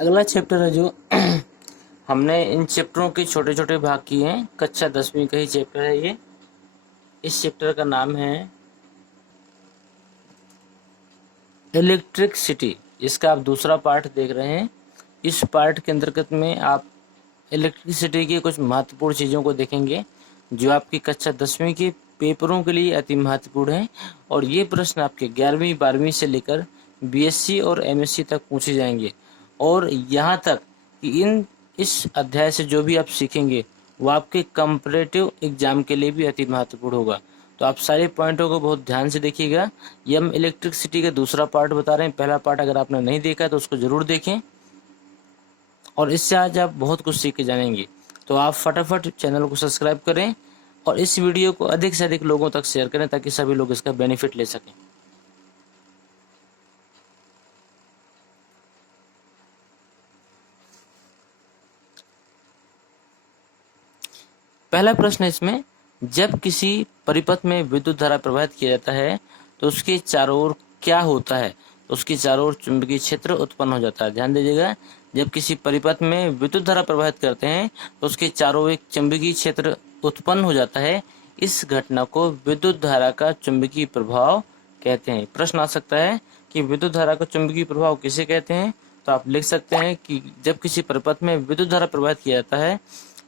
अगला चैप्टर है जो हमने इन चैप्टरों के छोटे छोटे भाग किए हैं, कक्षा 10वीं का ही चैप्टर है ये। इस चैप्टर का नाम है इलेक्ट्रिसिटी। इसका आप दूसरा पार्ट देख रहे हैं। इस पार्ट के अंतर्गत में आप इलेक्ट्रिसिटी की कुछ महत्वपूर्ण चीज़ों को देखेंगे जो आपकी कक्षा 10वीं के पेपरों के लिए अति महत्वपूर्ण है, और ये प्रश्न आपके 11वीं 12वीं से लेकर बीएससी और एमएससी तक पूछे जाएंगे। और यहाँ तक कि इस अध्याय से जो भी आप सीखेंगे वो आपके कंपैरेटिव एग्जाम के लिए भी अति महत्वपूर्ण होगा। तो आप सारे पॉइंटों को बहुत ध्यान से देखिएगा। ये हम इलेक्ट्रिसिटी का दूसरा पार्ट बता रहे हैं। पहला पार्ट अगर आपने नहीं देखा तो उसको ज़रूर देखें, और इससे आज आप बहुत कुछ सीख के जानेंगे। तो आप फटाफट चैनल को सब्सक्राइब करें और इस वीडियो को अधिक से अधिक लोगों तक शेयर करें ताकि सभी लोग इसका बेनिफिट ले सकें। पहला प्रश्न है इसमें, जब किसी परिपथ में विद्युत धारा प्रवाहित किया जाता है तो उसके चारों ओर क्या होता है? उसके चारों ओर चुंबकीय क्षेत्र उत्पन्न हो जाता है। ध्यान दीजिएगा, जब किसी परिपथ में विद्युत धारा प्रवाहित करते हैं तो उसके चारों ओर एक चुंबकीय क्षेत्र उत्पन्न हो जाता है। इस घटना को विद्युत धारा का चुंबकीय प्रभाव कहते हैं। प्रश्न आ सकता है कि विद्युत धारा का चुंबकीय प्रभाव किसे कहते हैं? तो आप लिख सकते हैं कि जब किसी परिपथ में विद्युत धारा प्रवाहित किया जाता है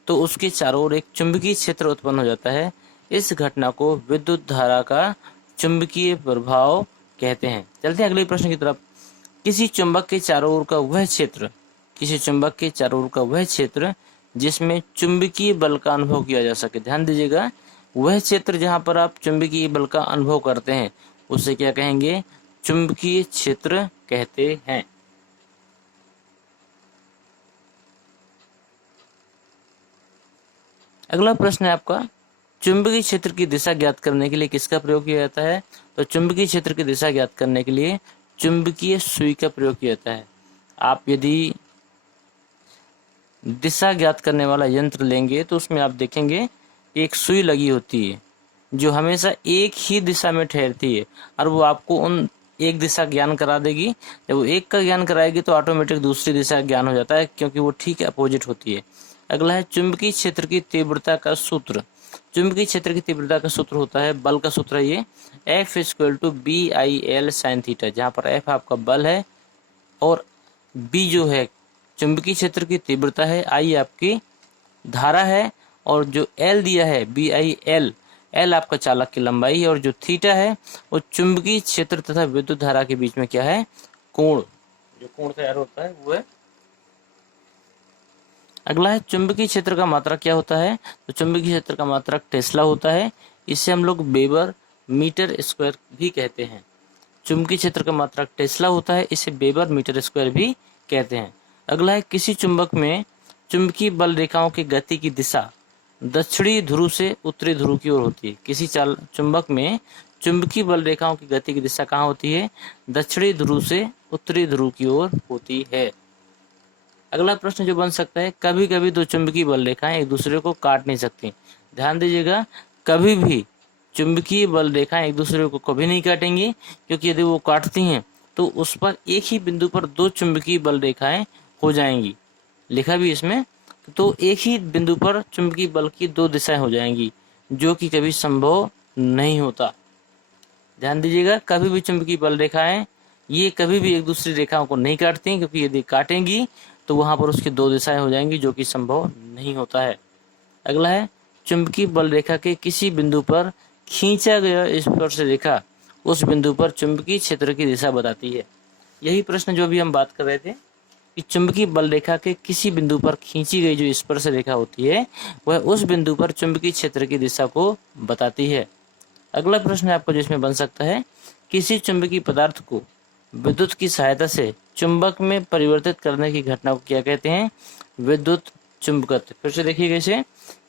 तो उसके चारों ओर एक चुंबकीय क्षेत्र उत्पन्न हो जाता है। इस घटना को विद्युत धारा का चुंबकीय प्रभाव कहते हैं। चलते हैं अगले प्रश्न की तरफ। किसी चुंबक के चारों ओर का वह क्षेत्र, किसी चुंबक के चारों ओर का वह क्षेत्र जिसमें चुंबकीय बल का अनुभव किया जा सके। ध्यान दीजिएगा, वह क्षेत्र जहां पर आप चुंबकीय बल का अनुभव करते हैं उसे क्या कहेंगे? चुंबकीय क्षेत्र कहते हैं। अगला प्रश्न है आपका, चुंबकीय क्षेत्र की दिशा ज्ञात करने के लिए किसका प्रयोग किया जाता है? तो चुंबकीय क्षेत्र की दिशा ज्ञात करने के लिए चुंबकीय सुई का प्रयोग किया जाता है। आप यदि दिशा ज्ञात करने वाला यंत्र लेंगे तो उसमें आप देखेंगे एक सुई लगी होती है जो हमेशा एक ही दिशा में ठहरती है, और वो आपको उन एक दिशा ज्ञान करा देगी। जब वो एक का ज्ञान कराएगी तो ऑटोमेटिक दूसरी दिशा ज्ञान हो जाता है, क्योंकि वो ठीक अपोजिट होती है। अगला है चुंबकीय क्षेत्र की तीव्रता का सूत्र। चुंबकीय क्षेत्र की तीव्रता का सूत्र होता है, बल का सूत्र है ये, F=BIL sin थीटा, जहाँ पर F आपका बल है और B जो है चुंबकीय क्षेत्र की तीव्रता है, I आपकी धारा है, और जो L दिया है BIL, L आपका चालक की लंबाई है, और जो थीटा है वो चुंबकीय क्षेत्र तथा विद्युत धारा के बीच में क्या है? कोण। जो कोण तैयार होता है वो है। अगला है चुंबकीय क्षेत्र का मात्रक क्या होता है? तो चुंबकीय क्षेत्र का मात्रक टेस्ला होता है। इसे हम लोग वेबर मीटर स्क्वायर भी कहते हैं। चुंबकीय क्षेत्र का मात्रक टेस्ला होता है, इसे वेबर मीटर स्क्वायर भी कहते हैं। अगला है किसी चुंबक में चुंबकीय बल रेखाओं की गति की दिशा दक्षिणी ध्रुव से उत्तरी ध्रुव की ओर होती है। किसी चुंबक में चुंबकीय बल रेखाओं की गति की दिशा कहाँ होती है? दक्षिणी ध्रुव से उत्तरी ध्रुव की ओर होती है। अगला प्रश्न जो बन सकता है, कभी कभी दो चुंबकीय बल रेखाएं एक दूसरे को काट नहीं सकती। ध्यान दीजिएगा, कभी भी चुंबकीय बल रेखाएं एक दूसरे को कभी नहीं काटेंगी, क्योंकि यदि वो काटती हैं तो उस पर एक ही बिंदु पर दो चुंबकीय बल रेखाएं हो जाएंगी। लिखा भी इसमें, तो एक ही बिंदु पर चुंबकीय बल की दो दिशाएं हो जाएंगी, जो कि कभी संभव नहीं होता। ध्यान दीजिएगा, कभी भी चुंबकीय बल रेखाएं ये कभी भी एक दूसरी रेखाओं को नहीं काटती, क्योंकि यदि काटेंगी तो वहां पर उसकी दो दिशाएं हो जाएंगी, जो कि संभव नहीं होता है। अगला है चुंबकीय बल रेखा के किसी बिंदु पर खींचा गया स्पर्श रेखा उस बिंदु पर चुंबकीय क्षेत्र की दिशा बताती है। यही प्रश्न जो अभी हम बात कर रहे थे कि चुंबकीय बल रेखा के किसी बिंदु पर खींची गई जो स्पर्श रेखा होती है वह उस बिंदु पर चुंबकीय क्षेत्र की दिशा को बताती है। अगला प्रश्न आपको जिसमें बन सकता है, किसी चुंबकीय पदार्थ को विद्युत की सहायता से चुंबक में परिवर्तित करने की घटना को क्या कहते हैं? विद्युत चुंबकत्व। फिर से देखिएगा इसे,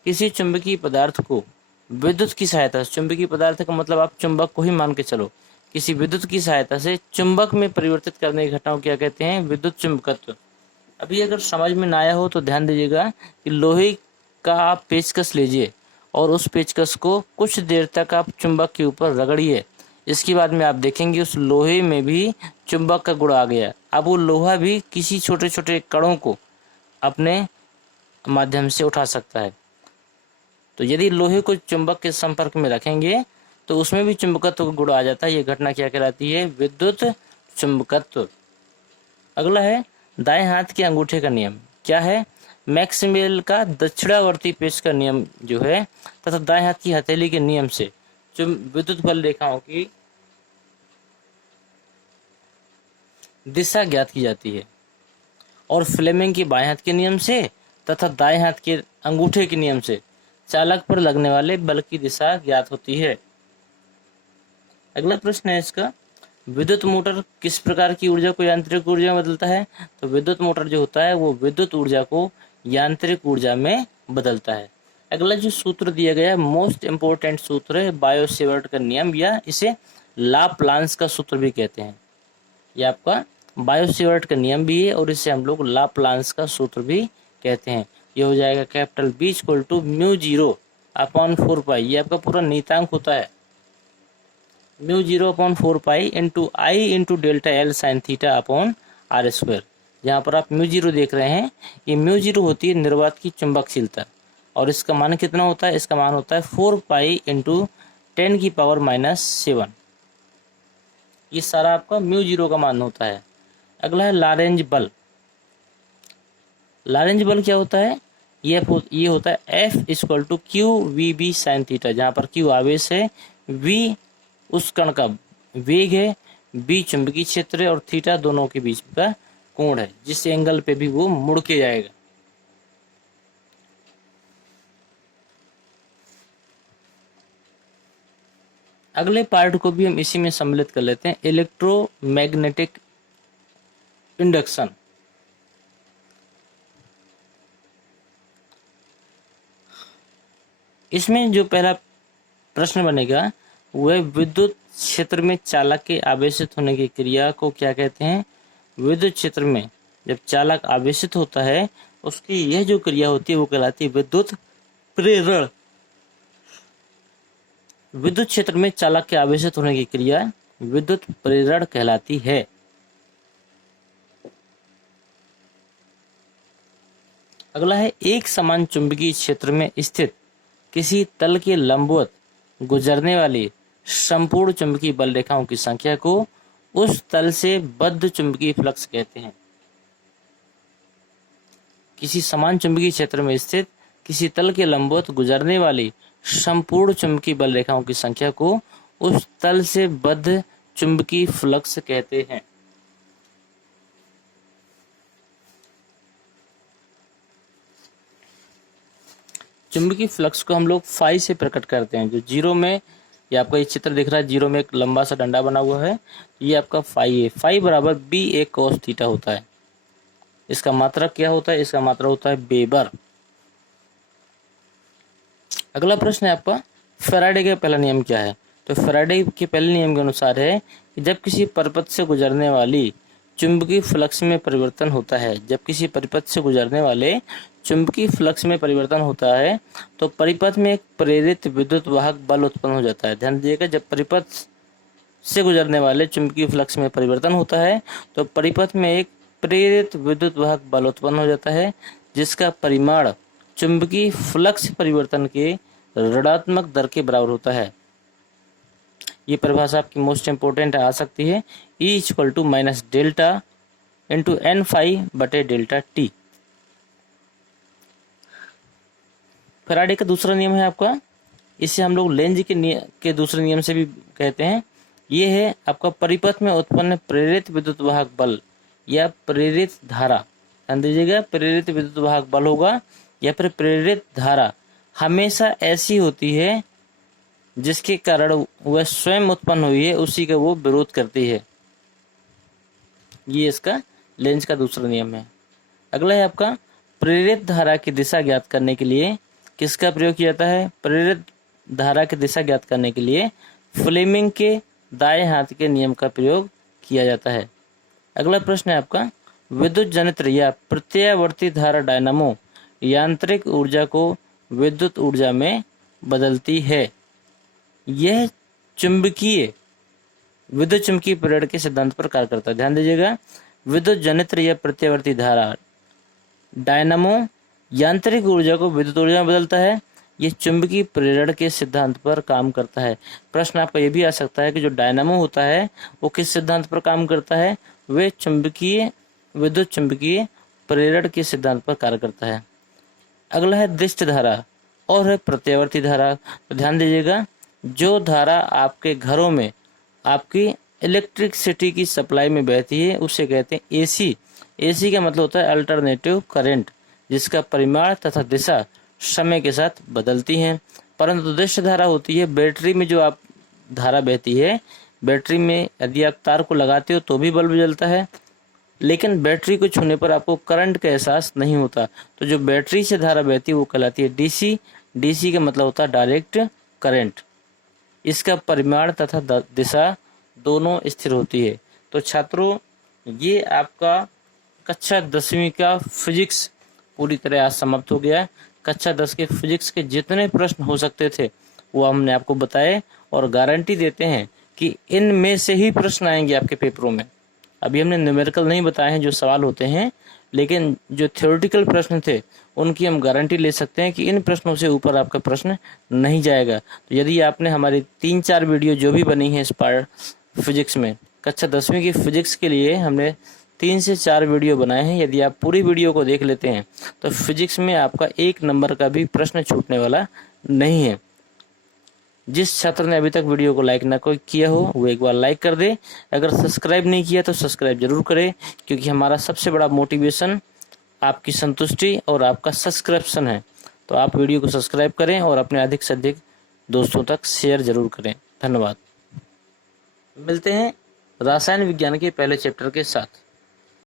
किसी चुंबकीय पदार्थ को विद्युत की सहायता से, चुंबकीय पदार्थ का मतलब आप चुंबक को ही मान के चलो, किसी विद्युत की सहायता से चुंबक में परिवर्तित करने की घटना को क्या कहते हैं? विद्युत चुंबकत्व। अभी अगर समझ में ना आया हो तो ध्यान दीजिएगा कि लोहे का आप पेचकस लीजिए और उस पेचकस को कुछ देर तक आप चुंबक के ऊपर रगड़िए। इसके बाद में आप देखेंगे उस लोहे में भी चुंबक का गुण आ गया। अब वो लोहा भी किसी छोटे छोटे कणों को अपने माध्यम से उठा सकता है। तो यदि लोहे को चुंबक के संपर्क में रखेंगे तो उसमें भी चुंबकत्व का गुण आ जाता है। ये घटना क्या कहलाती है? विद्युत चुंबकत्व। अगला है दाएं हाथ के अंगूठे का नियम। क्या है? मैक्सवेल का दक्षिणावर्ती पेच का नियम जो है तथा दाएं हाथ की हथेली के नियम से विद्युत बल रेखाओं की दिशा ज्ञात की जाती है। और फ्लेमिंग की बाएं हाथ के नियम से तथा दाएं हाथ के अंगूठे के नियम से चालक पर लगने वाले बल की दिशा ज्ञात होती है। अगला प्रश्न है इसका, विद्युत मोटर किस प्रकार की ऊर्जा को यांत्रिक ऊर्जा में बदलता है? तो विद्युत मोटर जो होता है वो विद्युत ऊर्जा को यांत्रिक ऊर्जा में बदलता है। अगला जो सूत्र दिया गया है, मोस्ट इंपोर्टेंट सूत्र है बायो-सेवर्ट का नियम, या इसे लाप्लांस का सूत्र भी कहते हैं। ये आपका बायो-सेवर्ट का नियम भी है और इसे हम लोग लाप्लांस का सूत्र भी कहते हैं। ये हो जाएगा कैपिटल B = μ0/4π। ये आपका पूरा नियतांक होता है μ0/4π × I × delta L sin θ/r²। जहाँ पर आप μ0 देख रहे हैं, ये μ0 होती है निर्वात की चुंबकशीलता और इसका मान कितना होता है? इसका मान होता है 4π × 10⁻⁷। ये सारा आपका μ0 का मान होता है। अगला है लॉरेंज बल। लॉरेंज बल क्या होता है? ये होता है F = qvb sin θ, जहाँ पर Q आवेश है, V उस कण का वेग है, B चुंबकीय क्षेत्र है और थीटा दोनों के बीच का कोण है, जिस एंगल पे भी वो मुड़ के जाएगा। अगले पार्ट को भी हम इसी में सम्मिलित कर लेते हैं, इलेक्ट्रोमैग्नेटिक इंडक्शन। इसमें जो पहला प्रश्न बनेगा वह विद्युत क्षेत्र में चालक के आवेशित होने की क्रिया को क्या कहते हैं? विद्युत क्षेत्र में जब चालक आवेशित होता है उसकी यह जो क्रिया होती है वो कहलाती है विद्युत प्रेरण। विद्युत क्षेत्र में चालक के आवेशित होने की क्रिया विद्युत प्रेरण कहलाती है। अगला है, एक समान चुंबकीय क्षेत्र में स्थित किसी तल के लंबवत गुजरने वाली संपूर्ण चुंबकीय बल रेखाओं की संख्या को उस तल से बद्ध चुंबकीय फ्लक्स कहते हैं। किसी समान चुंबकीय क्षेत्र में स्थित किसी तल के लंबवत गुजरने वाली संपूर्ण चुंबकीय बल रेखाओं की संख्या को उस तल से बद्ध चुंबकीय फ्लक्स कहते हैं। चुंबकीय फ्लक्स को हम लोग फाई से प्रकट करते हैं। जो जीरो में, ये आपका ये चित्र दिख रहा है, जीरो में एक लंबा सा डंडा बना हुआ है, ये आपका फाई है। फाई बराबर BA cos थीटा होता है। इसका मात्रक क्या होता है? इसका मात्रक होता है वेबर। अगला प्रश्न है आपका, फैराडे का पहला नियम क्या है? तो फैराडे के पहले नियम के अनुसार है कि जब किसी परिपथ से गुजरने वाली चुंबकीय फ्लक्स में परिवर्तन होता है, जब किसी परिपथ से गुजरने वाले चुंबकीय फ्लक्स में परिवर्तन होता है तो परिपथ में एक प्रेरित विद्युत वाहक बल उत्पन्न हो जाता है। ध्यान दीजिएगा, जब परिपथ से गुजरने वाले चुंबकीय फ्लक्स में परिवर्तन होता है तो परिपथ में एक प्रेरित विद्युत वाहक बल उत्पन्न हो जाता है, जिसका परिमाण चुंबकीय फ्लक्स परिवर्तन के ऋणात्मक दर के बराबर होता है। ये परिभाषा आपकी मोस्ट इंपोर्टेंट आ सकती है, E = delta into N phi बटे डेल्टा T। फैराडे का दूसरा नियम है आपका, इसे हम लोग लेंज के दूसरे नियम से भी कहते हैं। ये है आपका परिपथ में उत्पन्न प्रेरित विद्युत वाहक बल या प्रेरित धारा। ध्यान दीजिएगा, प्रेरित विद्युत वाहक बल होगा या फिर प्रेरित धारा हमेशा ऐसी होती है जिसके कारण वह स्वयं उत्पन्न हुई है उसी का वो विरोध करती है। ये इसका लेंज का दूसरा नियम है। अगला है आपका, प्रेरित धारा की दिशा ज्ञात करने के लिए किसका प्रयोग किया जाता है? प्रेरित धारा की दिशा ज्ञात करने के लिए फ्लेमिंग के दाएं हाथ के नियम का प्रयोग किया जाता है। अगला प्रश्न है आपका, विद्युत जनित्र या प्रत्यावर्ती धारा डायनामो यांत्रिक ऊर्जा को विद्युत ऊर्जा में बदलती है। यह विद्युत चुंबकीय प्रेरण के सिद्धांत पर कार्य करता है। ध्यान दीजिएगा, विद्युत जनित्र या प्रत्यावर्ती धारा। डायनामो यांत्रिक ऊर्जा को विद्युत ऊर्जा में बदलता है। ये चुंबकीय प्रेरण के सिद्धांत पर काम करता है। प्रश्न आपका ये भी आ सकता है कि जो डायनामो होता है वो किस सिद्धांत पर काम करता है? वे विद्युत चुंबकीय प्रेरण के सिद्धांत पर कार्य करता है। अगला है दिष्ट धारा और है प्रत्यावर्ती धारा। तो ध्यान दीजिएगा, जो धारा आपके घरों में आपकी इलेक्ट्रिसिटी की सप्लाई में बहती है उसे कहते हैं एसी। एसी का मतलब होता है अल्टरनेटिव करंट, जिसका परिमाण तथा दिशा समय के साथ बदलती हैं। परंतु दिष्ट धारा होती है बैटरी में जो आप धारा बहती है। बैटरी में यदि आप तार को लगाते हो तो भी बल्ब जलता है, लेकिन बैटरी को छूने पर आपको करंट का एहसास नहीं होता। तो जो बैटरी से धारा बहती है वो कहलाती है डीसी। डीसी का मतलब होता है डायरेक्ट करंट। इसका परिमाण तथा दिशा दोनों स्थिर होती है। तो छात्रों, ये आपका कक्षा 10वीं का फिजिक्स पूरी तरह आज समाप्त हो गया। कक्षा 10 के फिजिक्स के जितने प्रश्न हो सकते थे वो हमने आपको बताए और गारंटी देते हैं कि इनमें से ही प्रश्न आएंगे आपके पेपरों में। अभी हमने न्यूमेरिकल नहीं बताए हैं जो सवाल होते हैं, लेकिन जो थ्योरेटिकल प्रश्न थे उनकी हम गारंटी ले सकते हैं कि इन प्रश्नों से ऊपर आपका प्रश्न नहीं जाएगा। तो यदि आपने हमारी 3-4 वीडियो जो भी बनी है इस पार्ट फिजिक्स में, कक्षा 10वीं की फिजिक्स के लिए हमने 3 से 4 वीडियो बनाए हैं। यदि आप पूरी वीडियो को देख लेते हैं तो फिजिक्स में आपका 1 नंबर का भी प्रश्न छूटने वाला नहीं है। जिस छात्र ने अभी तक वीडियो को लाइक ना कोई किया हो वो एक बार लाइक कर दे। अगर सब्सक्राइब नहीं किया तो सब्सक्राइब जरूर करें, क्योंकि हमारा सबसे बड़ा मोटिवेशन आपकी संतुष्टि और आपका सब्सक्रिप्शन है। तो आप वीडियो को सब्सक्राइब करें और अपने अधिक से अधिक दोस्तों तक शेयर जरूर करें। धन्यवाद। मिलते हैं रसायन विज्ञान के पहले चैप्टर के साथ।